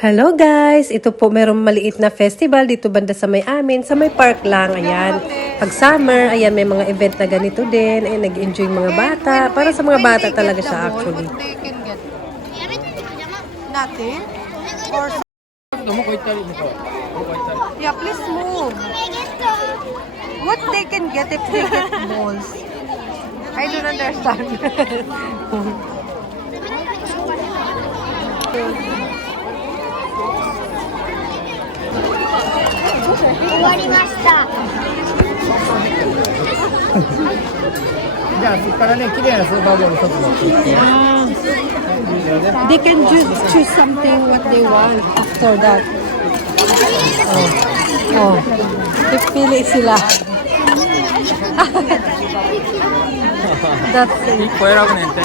Hello guys! Ito po merong maliit na festival dito banda sa may amin, sa may park lang, ayan. Pag summer, ayan may mga event na ganito din, ayan nag-enjoy yung mga bata. Para sa mga bata talaga siya actually. Nothing? Or yeah, please move. What they can get if they get balls? I don't understand. 終わりました。じゃあそこからね、綺麗なスーパーボール一つ持ってきて。 They can choose something what they want after that. Oh. Pipili sila. That's it. 一個選ぶねんて。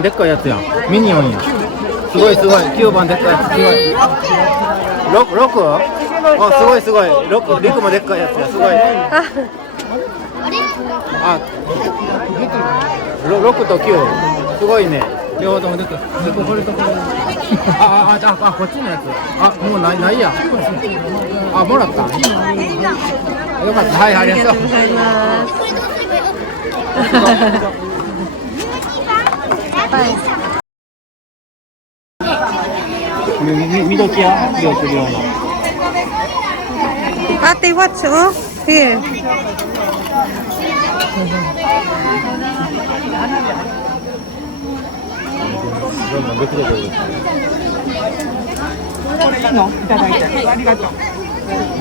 でっかいやつやん。ミニオンやん。すごいすごい。9番でっかいやつ。すごい。6？ あ、すごいすごい。6、リクもでっかいやつや。すごい。あ、6と9。すごいね。両方ともでっかい。これとこれ。あ、こっちのやつ。あ、もうないや。あ、もらった。よかった。はい、ありがとう。見どきや利用するような。 Ate, what's oh? Here.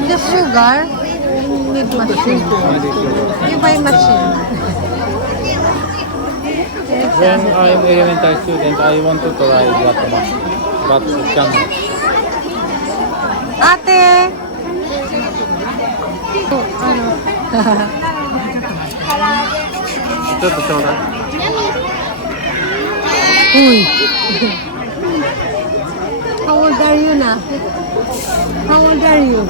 Just sugar? Need machine. You buy machine. When I'm elementary student, I want to try that much. But cannot. Ate! Ano? ちょっとちょうだい。 Uy! How old are you na? How old are you?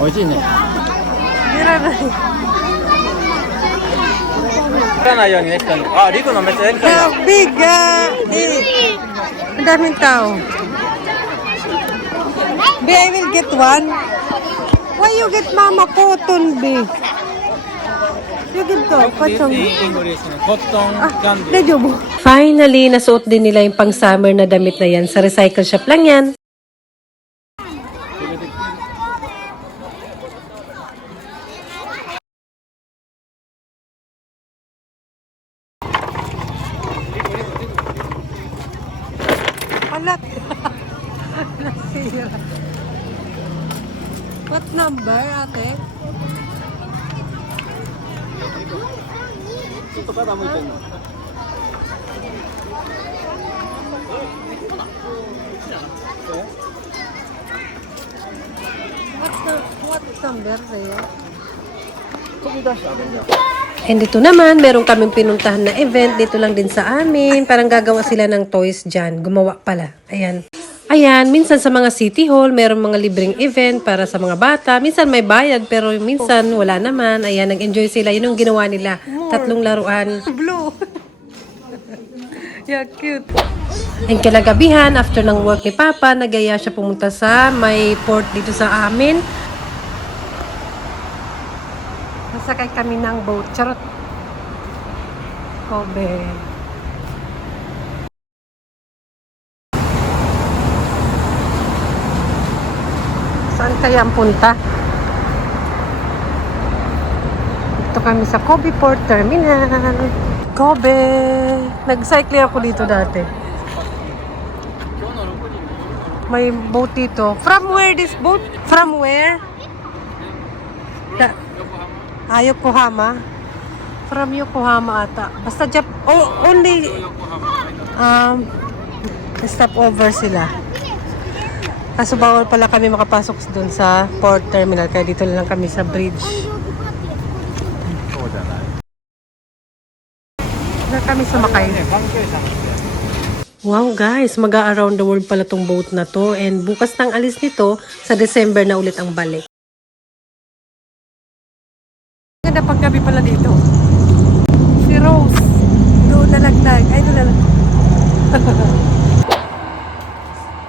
美味しいね。 Grabe. 取らないようにね、下に。あ、リクのめっちゃでっかいな。 How big? Ang daming tao. B, I will get one. Why you get mama cotton, B? You get to. Pachong. English, cotton candy. Medyo mo. Finally, nasuot din nila yung pang-summer na damit na yan. Sa recycle shop lang yan. Alat. Nasira. What number, ate? ちょっと肩向いてんの。 What number there? And dito naman, meron kaming pinuntahan na event dito lang din sa amin. Parang gagawa sila ng toys dyan. Gumawa pala. Ayan. Ayan, minsan sa mga city hall, meron mga libreng event para sa mga bata. Minsan may bayad, pero minsan wala naman. Ayan, nag-enjoy sila. Yun yung ginawa nila. 3 laruan. Blue. Yeah, cute. And kalagabihan, after ng work ni Papa, nagaya siya pumunta sa may port dito sa amin. Nasakay kami ng boat. Charot. Kobe. Saan kaya ang punta? Dito kami sa Kobe Port Terminal. Kobe. Nag-cycle ako dito dati. May boat dito. From where this boat? From where? Yokohama. From Yokohama ata. Basta only stop over sila. Kaso bawal pala kami makapasok doon sa port terminal. Kaya dito lang kami sa bridge. Na kami sumakay. Wow guys, mag-a-around the world pala tong boat na to. And bukas nang alis nito, sa December na ulit ang balik. Ganda pag Gabi pala dito. Si Rose. Doon nalaglag. Ay, doon nalaglag.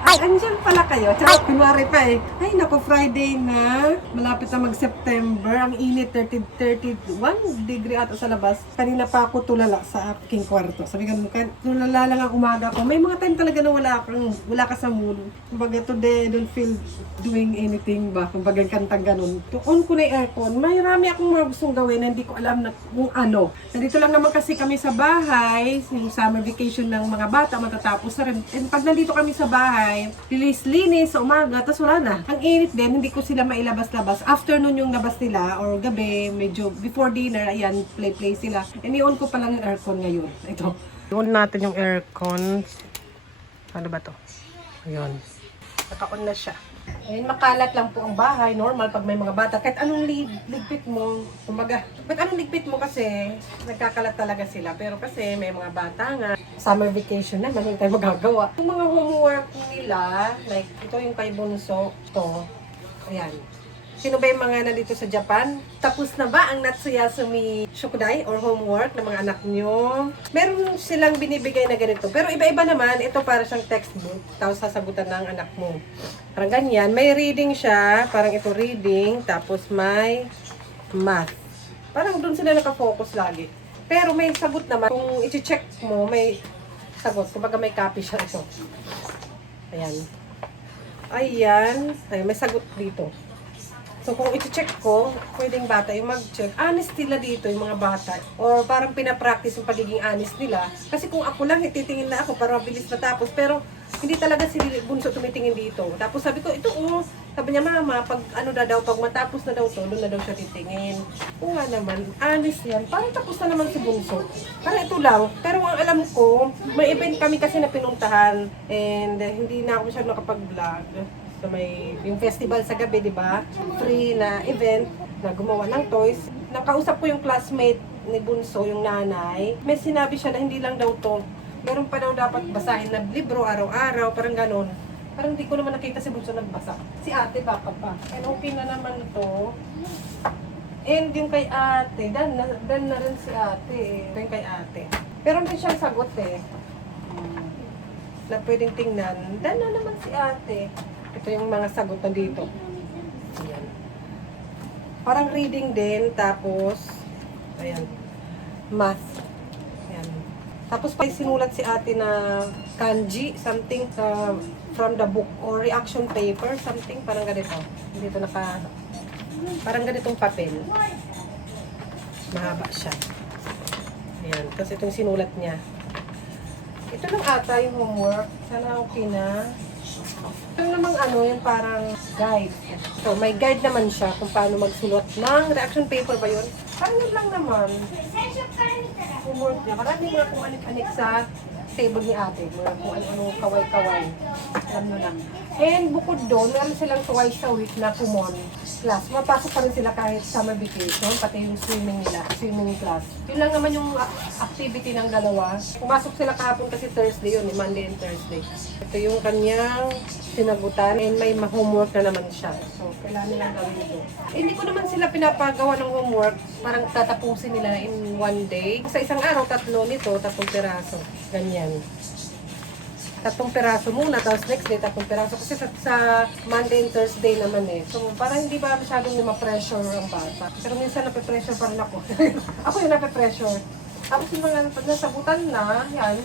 Ay, andyan pala kayo. Tsaka, kunwari pa eh. Ay, naku, Friday na. Malapit na mag-September. Ang init, 31 degree ata sa labas. Kanina pa ako tulala sa aking kwarto. Sabi ko, tulala lang ang umaga ko. May mga time talaga na wala ka sa mood. Kumbaga, today, I don't feel doing anything ba? Kumbaga, kantang ganun. On ko na yung aircon. Marami akong mga gustong gawin na hindi ko alam na kung ano. Nandito lang naman kasi kami sa bahay. Yung summer vacation ng mga bata, matatapos na rin. And pag nandito kami sa bahay, linis sa umaga, tapos wala na. Ang init din, hindi ko sila mailabas-labas. Afternoon yung labas nila, or gabi, medyo before dinner, ayan, play sila. And i-on ko pa lang yung aircon ngayon. Ito. I-on natin yung aircon. Ano ba to? Ayun. Naka-on na siya. Ayun, makalat lang po ang bahay. Normal pag may mga bata. Kahit anong ligpit mo, kumbaga, kahit anong ligpit mo kasi, nagkakalat talaga sila. Pero kasi may mga bata nga. Summer vacation naman, hindi tayo magagawa. Yung mga homework nila, like ito yung kay Bunso, ito. Ayan. Sino ba yung mga nandito sa Japan? Tapos na ba ang Natsuyasumi Shukudai or homework ng mga anak nyo? Meron silang binibigay na ganito. Pero iba-iba naman, ito para siyang textbook. Tapos sasagutan ng anak mo. Parang ganyan. May reading siya. Parang ito reading. Tapos may math. Parang doon sila nakafocus lagi. Pero may sagot naman. Kung i-check mo, may sagot. Kumbaga may copy siya ito. Ayan. Ayan. Ayan, may sagot dito. So, kung i-check ko, pwedeng bata yung mag-check. Honest nila dito, yung mga bata. Or parang pinapractice yung pagiging honest nila. Kasi kung ako lang, titingin na ako para mabilis matapos. Pero, hindi talaga si Bunso tumitingin dito. Tapos sabi ko, ito sabi niya, mama, pag ano na daw, pag matapos na daw to, doon na daw siya titingin. Oo nga naman, honest yan. Parang tapos na naman si Bunso. Parang ito lang. Pero ang alam ko, may event kami kasi na pinuntahan. And hindi na ako masyadong nakapag-vlog. So may yung festival sa gabi, di ba? Free na event na gumawa ng toys. Nakausap ko yung classmate ni Bunso, yung nanay. May sinabi siya na hindi lang daw to. Meron pa daw dapat basahin na libro araw-araw, parang ganon. Parang hindi ko naman nakita si Bunso nagbasa. Si ate baka pa. And okay na naman to. And yung kay ate, dan na rin si ate eh. Ito yung kay ate. Pero hindi siyang sagot eh. Na pwedeng tingnan. Dan na naman si ate. Ito yung mga sagot na dito. Ayan. Parang reading din, tapos, ayan, math. Ayan. Tapos pa sinulat si ate na kanji, something from the book, or reaction paper, something, parang ganito. Dito parang ganitong papel. Mahaba siya. Ayan, tapos itong sinulat niya. Ito lang ata yung homework. Sana okay na. Ito namang yung parang guide. So, may guide naman siya kung paano magsulat ng reaction paper ba yun? Parang yun lang naman. Homework niya. Marami mga kung anik-anik sa table ni ate. Mga kung ano kaway-kaway. Alam nyo lang. And bukod doon, meron silang twice a week na Kumon class. Mapasok pa rin sila kahit summer vacation, pati yung swimming nila, swimming class. Yun lang naman yung activity ng dalawa. Pumasok sila kahapon kasi Thursday yun, Monday and Thursday. Ito yung kanyang sinagutan and may homework na naman siya. So, kailangan nilang gawin ito. Hindi ko naman sila pinapagawa ng homework, parang tatapusin nila in one day. Sa isang araw, 3 nito, 3 piraso. Ganyan. 3 piraso muna, tapos next day 3 piraso. Kasi sa Monday and Thursday naman eh. So, parang hindi ba masyadong ma-pressure ang bata. Pero minsan nape-pressure pa rin ako. Ako yung nape-pressure. Tapos yung mga nasabutan na, yan,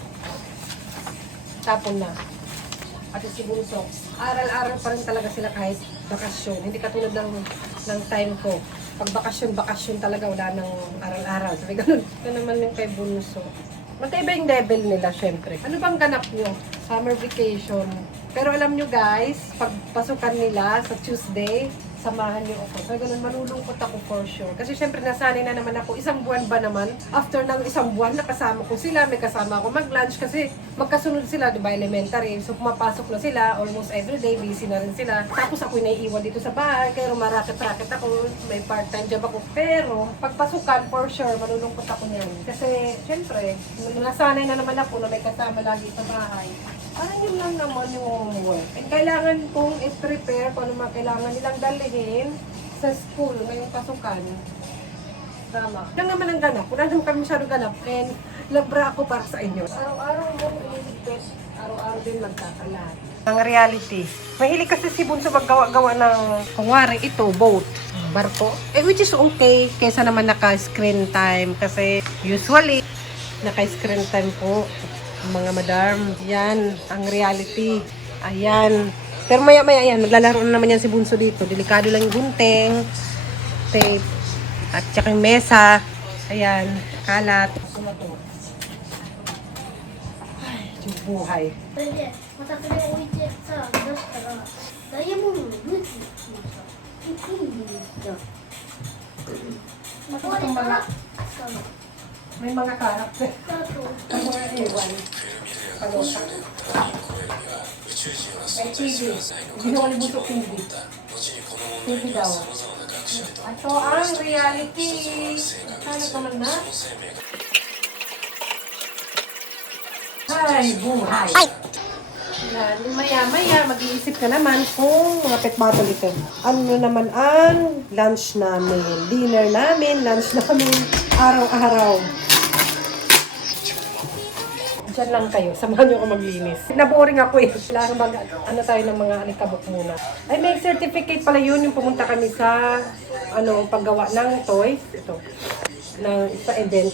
tapon na. At si Bunso, aral-aral pa rin talaga sila kahit bakasyon. Hindi katulad ng time ko. Pag bakasyon talaga, wala nang aral-aral. Sabi ganun. Ito naman yung kay Bunso. Magkaiba yung level nila, syempre. Ano bang ganap nyo? Summer vacation. Pero alam nyo guys, pag pasukan nila sa Tuesday, samahan niyo ako. So, ganun, malulungkot ako for sure. Kasi syempre, nasanay na naman ako. Isang buwan ba naman? After ng isang buwan, nakasama ko sila. May kasama ako mag-lunch kasi magkasunod sila, diba, elementary. So, pumapasok na sila. Almost everyday, busy na rin sila. Tapos ako naiiwan dito sa bahay. Kaya marakit-rakit ako. May part-time job ako. Pero, pagpasukan, for sure, malulungkot ako niyan. Kasi, syempre, nasanay na naman ako na may kasama lagi sa bahay. Parang yun lang naman yung homework. And kailangan kong i-prepare kung ano mga kailangan nilang dalhin sa school ngayong pasukan. Tama. Yan naman ang ganap. Wala naman kami masyado ganap. And labra ako para sa inyo. Araw-araw mo iligpit. Araw-araw din magkakalat. Ang reality. Mahilig kasi si Bunso maggawa-gawa ng, kung ito, boat. Barko. Which is okay. Kesa naman naka-screen time. Kasi usually, naka-screen time po. Mga madam. Yan. Ang reality. Ayan. Pero maya-maya yan. Maglalaro na naman yan si Bunso dito. Delikado lang yung gunting. Tape. At saka yung mesa. Ayan. Kalat. Ay, yung buhay. それでまたそれを置いてさ出したらダイヤモンドのブーツにしましたいいんですよこれから使うの May mga karakter. スタート Ang mga iwan. Palota. Ay, TV. Ginawa ni Bunso TV. TV daw. Ito ang reality. Hanap naman na. Ay, buhay. Yan, maya-maya, mag-iisip ka naman kung mga pet bottle ito. Ano naman ang lunch namin, dinner namin, lunch namin, araw-araw. Diyan lang kayo, samahan niyo ako maglinis. Naboring ako eh. Kailangan ano tayo ng mga alikabok muna. Ay, may certificate pala yun, yung pumunta kami sa paggawa ng toys. Ito, sa event.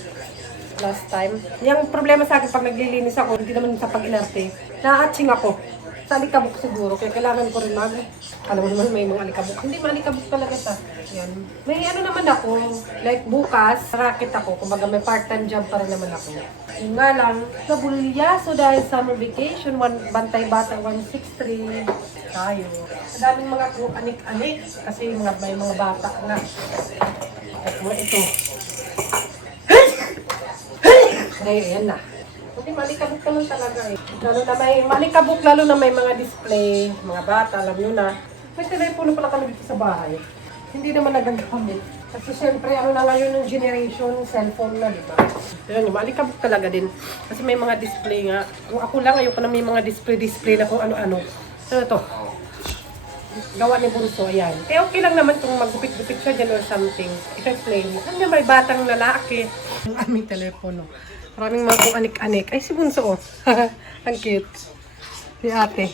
Last time. Yung problema sa akin pag naglilinis ako, hindi naman sa pag-inarte. Na-atching ako. Sa alikabok siguro. Kaya kailangan ko rin alam mo naman may mga alikabok. Hindi maalikabok talaga sa. Yan. May ano naman ako. Like bukas, racket ako. Kumbaga may part-time job pa rin naman ako. Yun nga lang, nabulyaso dahil summer vacation, Bantay Bata 163. Tayo. Daming mga anik-anik. Kasi may mga bata nga. Ito. Ay, ayan na. Hindi, malikabok naman talaga eh. Lalo na may mga display, mga bata, alam nyo na. May telepono pala kami dito sa bahay. Hindi naman nagagamit. Kasi syempre, ano na ngayon ng generation, cellphone na, di ba? Ayan, malikabok talaga din. Kasi may mga display nga. Kung ako lang, ayoko na may mga display na kung ano-ano. Ano to? Gawa ni Bunso, ayan. Eh, okay lang naman kung magupit-gupit siya dyan or something. I-explain mo. Ano may batang lalaki? Ang aming telepono. Maraming mga kung anik-anik. Ay, si Bunso, oh. Ang cute. Si ate.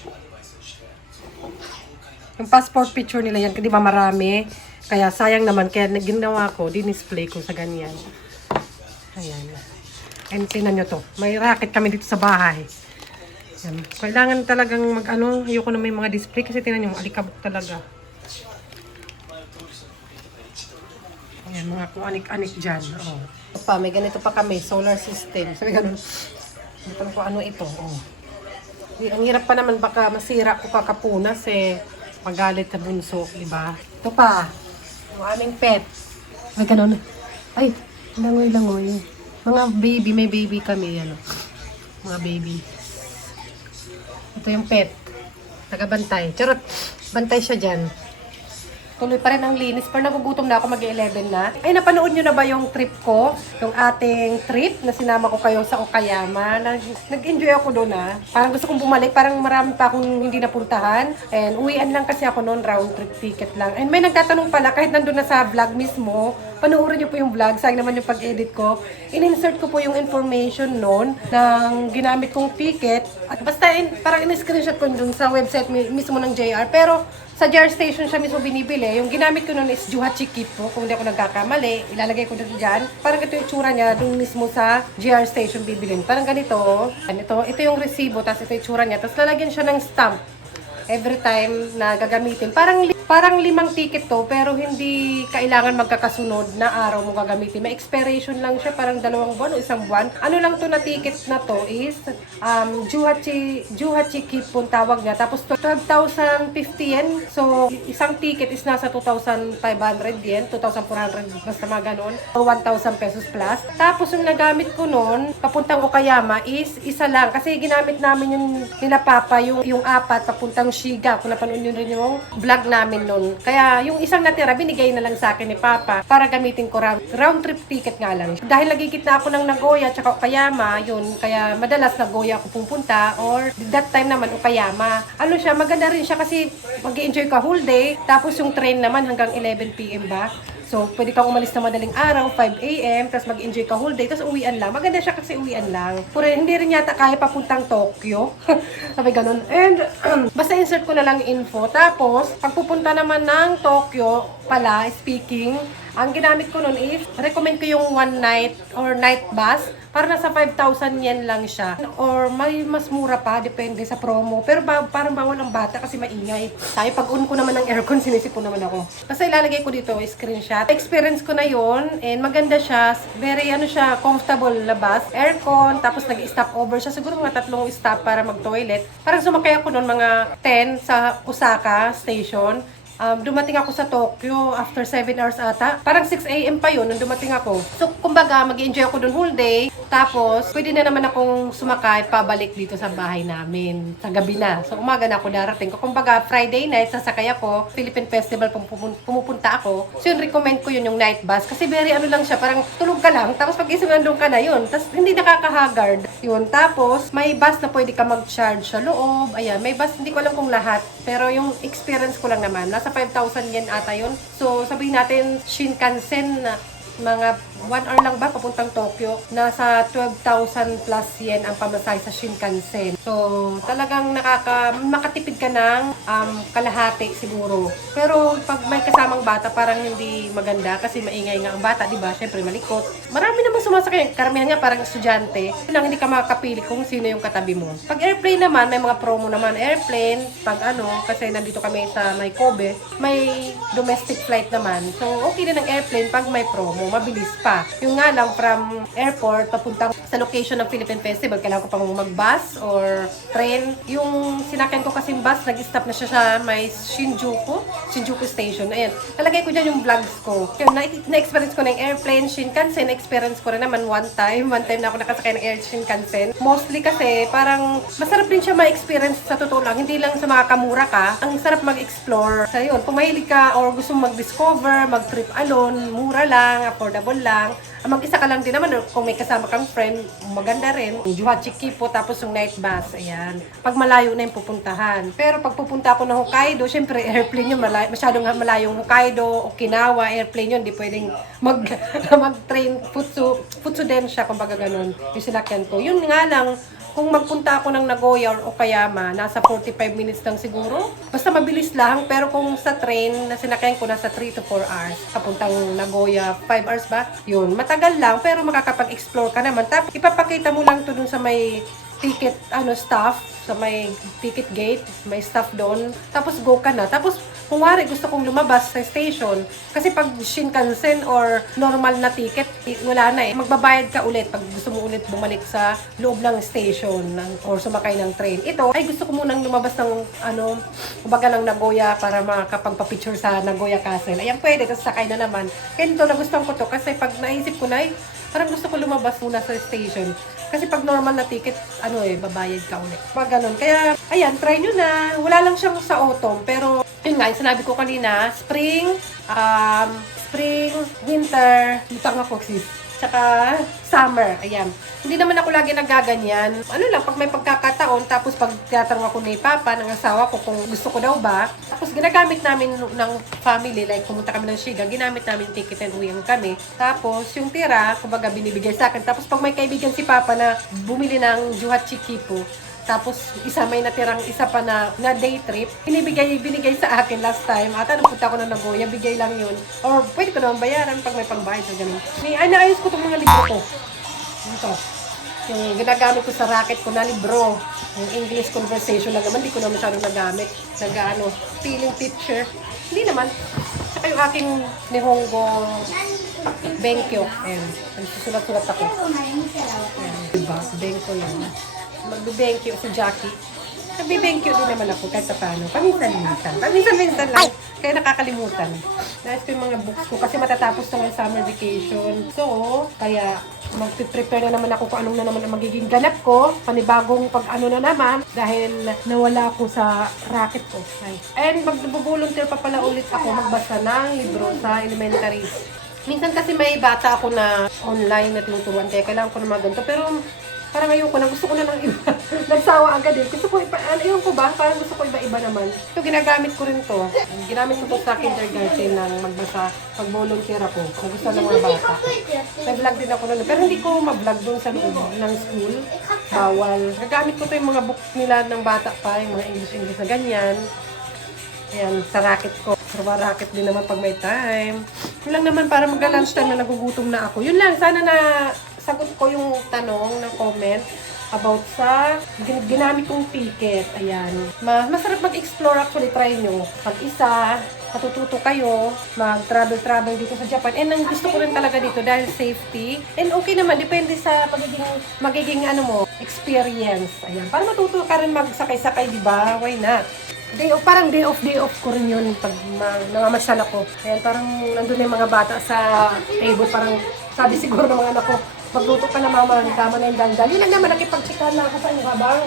Yung passport picture nila yan, di ba marami? Kaya sayang naman. Kaya ginawa ko, dinisplay ko sa ganyan. Ayan. And tinan nyo to. May racket kami dito sa bahay. Yan. Kailangan talagang ayoko na may mga display kasi tinan nyo, alikabok talaga. Ayan, mga kung anik-anik dyan. Oh. May ganito pa kami, solar system. Sabi ganun, ito ko ano ito. Oh. Ang hirap pa naman, baka masira ko kakapunas eh. Magalit sa Bunso, di ba? Ito pa, yung aming pet. Ay, ganun. Ay, langoy-langoy. Mga baby, may baby kami. Ano. Mga baby. Ito yung pet. Tagabantay. Charot, bantay siya dyan. Tuloy pa rin ang linis. Pero nagugutom na ako, mag-11 na. Ay, napanood nyo na ba yung trip ko? Yung ating trip na sinama ko kayo sa Okayama. Nag-enjoy ako doon ah. Parang gusto kong bumalik. Parang marami pa akong hindi napuntahan. And uwian lang kasi ako noon, round trip ticket lang. And may nagtatanong pala, kahit nandun na sa vlog mismo, panoorin nyo po yung vlog. Sayang naman yung pag-edit ko. In-insert ko po yung information noon ng ginamit kong ticket. At basta parang in-screenshot ko dun sa website mismo ng JR. Pero sa JR station siya mismo binibili. Yung ginamit ko nun is Juhachi Kipo. Kung hindi ako nagkakamali, ilalagay ko dito dyan. Parang ito yung tsura niya dun mismo sa JR station bibilin. Parang ganito. Ito yung resibo, tapos ito yung tsura niya. Tapos lalagyan siya ng stamp every time na gagamitin. Parang 5 ticket to, pero hindi kailangan magkakasunod na araw mo gagamitin. May expiration lang siya, parang 2 buwan o 1 buwan. Ano lang to na ticket na to is Juhachi Kipon tawag niya. Tapos 12,050 yen. So, isang ticket is nasa 2,500 yen, 2,400, basta mga ganon. Or 1,000 pesos plus. Tapos yung nagamit ko noon, papuntang Okayama is isa lang. Kasi ginamit namin yung nila Papa, yung 4 papuntang Shiga. Kung napanood nyo rin yung vlog namin noon. Kaya yung isang natira, binigay na lang sa akin ni Papa para gamitin ko round trip ticket nga lang. Dahil nagigit na ako ng Nagoya tsaka Okayama, yun. Kaya madalas Nagoya ako pupunta or that time naman Okayama. Ano siya, maganda rin siya kasi mag-i-enjoy ka whole day. Tapos yung train naman hanggang 11 PM ba? So, pwede kang umalis na madaling araw, 5 a.m., tapos mag-enjoy ka whole day, tapos uwian lang. Maganda siya kasi uwian lang. Pero hindi rin yata kaya papuntang Tokyo. Sabi ganun. And, basta insert ko na lang info. Tapos, pag pupunta naman ng Tokyo pala, speaking, ang ginamit ko nun is, recommend ko yung one night or night bus. Para nasa 5,000 yen lang siya. Or may mas mura pa, depende sa promo. Pero parang bawal ang bata kasi maingay. Tayo, pag-on ko naman ng aircon, sinisip ko naman ako. Basta ilalagay ko dito, screenshot. Experience ko na yon and maganda siya. Very, comfortable na bus. Aircon, tapos nag-stop over siya. Siguro mga 3 stop para mag-toilet. Parang sumakay ako noon mga 10 sa Osaka station. Dumating ako sa Tokyo after 7 hours ata. Parang 6 a.m. pa yun nung dumating ako. So, kumbaga, mag-enjoy ako dun whole day. Tapos, pwede na naman akong sumakay pabalik dito sa bahay namin. Sa gabi na. So, umaga na ako darating. Kumbaga, Friday night, sasakay ako. Philippine Festival, pumupunta ako. So, yun, recommend ko yun yung night bus. Kasi very lang siya. Parang tulog ka lang. Tapos, pag-isip nandun ka na yun. Tapos, hindi nakakahagard. Yun. Tapos, may bus na pwede ka mag-charge sa loob. Ayan, may bus. Hindi ko alam kung lahat. Pero yung experience ko lang naman. Nasa 5,000 yen ata yun. So, sabihin natin, Shinkansen na mga 1 hour lang ba papuntang Tokyo? Nasa 12,000 plus yen ang pamasahe sa Shinkansen. So, talagang makatipid ka ng kalahati siguro. Pero pag may kasamang bata, parang hindi maganda kasi maingay nga ang bata, di ba? Syempre malikot. Marami namang sumasakay. Karamihan nga parang estudyante. Lang hindi ka makakapili kung sino yung katabi mo. Pag airplane naman, may mga promo naman. Airplane, pag kasi nandito kami sa may Kobe, may domestic flight naman. So, okay din ang airplane pag may promo. Mabilis pa. Yung nga lang, from airport, papuntang sa location ng Philippine Festival, kailangan ko pang mag-bus or train. Yung sinakyan ko kasing bus, nag-stop na siya sa may Shinjuku Station. Ayan. Nalagay ko dyan yung vlogs ko. Yun, na-experience ko ng airplane, Shinkansen. Na-experience ko rin naman one time. One time na ako nakasakay ng Shinkansen. Mostly kasi, parang masarap din siya ma-experience sa totoo lang. Hindi lang sa mga kamura ka. Ang sarap mag-explore. So, yun, kung mahilig ka or gusto mag-discover, mag-trip alone, mura lang, affordable lang. Mag-isa ka lang din naman, kung may kasama kang friend, maganda rin. Yung Juhachi po, tapos yung night bus, ayan. Pag malayo na yung pupuntahan. Pero pag pupunta ako ng Hokkaido, syempre airplane yun, masyadong malayong Hokkaido, Okinawa, airplane yun, di pwedeng mag-train, futsu din siya, kumbaga ganun, yung sinakyan ko. Yun nga lang, kung magpunta ako ng Nagoya or Okayama, nasa 45 minutes lang siguro. Basta mabilis lang, pero kung sa train, na sinakyan ko nasa 3 to 4 hours. Papuntang Nagoya, 5 hours ba? Yun, matagal lang, pero makakapag-explore ka naman. Tapos, ipapakita mo lang to dun sa may ticket, staff, sa may ticket gate, may staff doon. Tapos, go ka na. Tapos, kung wari, gusto kong lumabas sa station. Kasi pag Shinkansen or normal na ticket, wala na eh. Magbabayad ka ulit pag gusto mo ulit bumalik sa loob ng station or sumakay ng train. Ito, ay gusto ko munang lumabas ng, kumbaga ng Nagoya para makapagpa-picture sa Nagoya Castle. Ayan, pwede. Tapos sakay na naman. Kaya ito, nagustuhan ko to. Kasi pag naisip ko na, parang gusto ko lumabas muna sa station. Kasi pag normal na ticket, babayad ka ulit. Pag ganun. Kaya, ayan, try nyo na. Wala lang siyang sa autumn. Pero, yun nga, yung sinabi ko kanina, spring, winter, lutang ako sis. Tsaka summer, ayan. Hindi naman ako lagi nagaganyan. Ano lang, pag may pagkakataon, tapos pag tinatanong ako ni Papa, ng asawa ko, kung gusto ko daw ba, tapos ginagamit namin ng family, like pumunta kami ng Shiga, ginamit namin ticket and uwian kami. Tapos yung tira, kumbaga binibigay sa akin. Tapos pag may kaibigan si Papa na bumili ng Juhachi po, tapos may natirang isa pa na day trip, binigay sa akin last time. Ata napunta ako ng Nagoya, bigay lang yun. Or pwede ko naman bayaran pag may pangbayad o ganun. Naayos ko itong mga libro ko. Ito. Yung ginagamit ko sa racket ko na libro. Yung English conversation lang naman, hindi ko na masyadong nagamit. Feeling picture. Hindi naman. Saka yung aking Nihongo Benkyo. Ayan. Susulat-sulat ako. Ayan. Diba? Benkyo yun. Magbe-benkyo si Jackie. Nagbe-benkyo din naman ako kahit sa paano. Paminsan-minsan lang. Kaya nakakalimutan. Nais ko yung mga books ko kasi matatapos na ng summer vacation. So, kaya mag-prepare na naman ako kung anong na naman ang magiging ganap ko. Panibagong pag-ano na naman dahil nawala ako sa racket ko. And mag-volunteer pa pala ulit ako magbasa ng libro sa elementaries. Minsan kasi may bata ako na online na tinuturuan kaya kailangan ko na mga ganito. Pero Parang ayoko na, gusto ko na ng iba. Nagsawa agad eh. Gusto ko, ayun ko ba? Parang gusto ko iba-iba naman. Ito, ginagamit ko rin to. Ginamit ko to sa kindergarten ng magbasa, pag-volunteer ako. Nagustuhan ng mga bata. Nag-vlog din ako nun. Pero hindi ko ma-vlog doon sa loob ng school. Bawal. Nagamit ko to yung mga book nila ng bata pa, yung mga English na ganyan. Ayan, sa racket ko. Para racket din naman pag may time. Yun lang naman para magla-lunch time na nagugutom na ako. Yun lang, sana na sagot ko yung tanong ng comment about sa ginamit kong ticket. Ayan. Masarap mag-explore actually, try nyo. Pag-isa, matututo kayo, mag-travel dito sa Japan. And ang gusto ko rin talaga dito dahil safety. And okay naman, depende sa magiging experience. Ayan. Para matuto ka rin magsakay-sakay, di ba? Why not? Parang day off ko rin yun pag nangamasyal ako. Ayan, parang nandun na yung mga bata sa table. Parang sabi siguro ng mga anak ko, magluto ka na mama, tama na yung daldal. Yun lang naman, nakipagtsikan lang ako sa inyo habang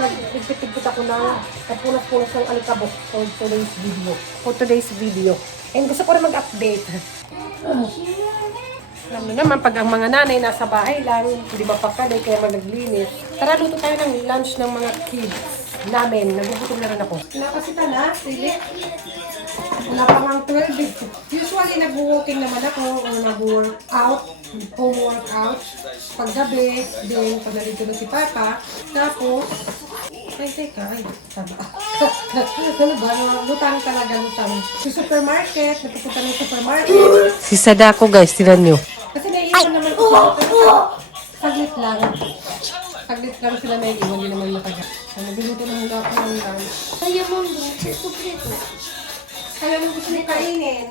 nagpipit-pit ako ng nagpunas-punas ng alikabok for today's video. And gusto ko rin mag-update. Alam mo naman, pag ang mga nanay nasa bahay lang, hindi ba pagkaday, kaya naglinis. Tara, luto tayo ng lunch ng mga kids namin. Nagugutom na rin ako. Nakasita na, sige. Wala pa nga 12 eh. Usually, nag-walking naman ako o nag-workout, home workout. Paggabi, din, pag nalito na si Papa. Tapos, ay, teka, ay, taba. Ano ba? Lutang talaga, lutang. Sa supermarket, napupunta na yung supermarket. Si Sadako, guys, tinan nyo. Kasi naiiwan naman ko sa saglit lang. Saglit lang sila naiiwan, hindi naman matagal. Nabiluto na muna ako ng lunch. Kaya mo, gusto ko. Kaya mo gusto niya kainin.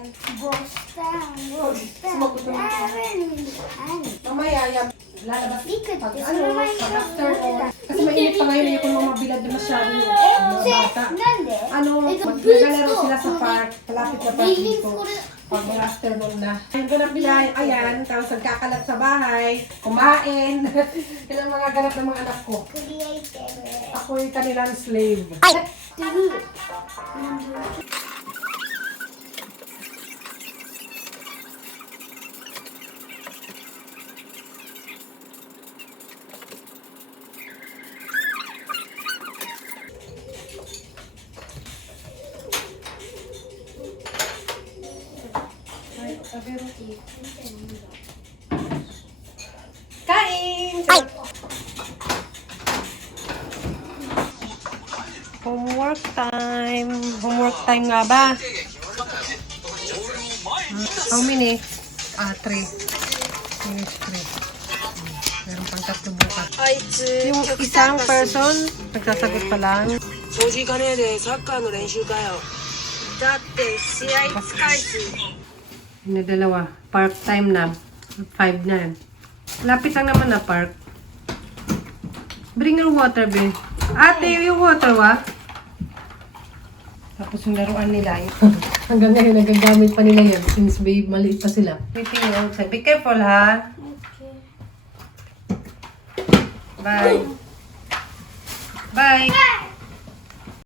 Mamaya, lalabas pag pag afternoon. Kasi mainit pa ngayon, ayoko nung mabilad na masyado yung mga bata. Maglalaro sila sa park. Kalapit na park dito. Pag mga afternoon na. Ayun ko na bilay, ayan. Tapos nagkakalat sa bahay. Kumain. Yan ang mga ganap ng mga anak ko. Ako yung kanilang slave. Kain! Homework time. Homework time nga ba? How many? 3. Finish 3. Meron pang 3 bukas. Yung isang person, nagsasagot pa lang. 掃除かねえでサッカーの練習かよ。だって試合近いし。Yung na dalawa. Park time na. 5 na. Lapit lang naman na park. Bring your water, Ben. Ate, yung water, wa? Tapos yung laruan nila. Hanggang ngayon, nagagamit pa nila yan. Since babe, maliit pa sila. Waiting outside. Be careful, ha? Bye. Bye.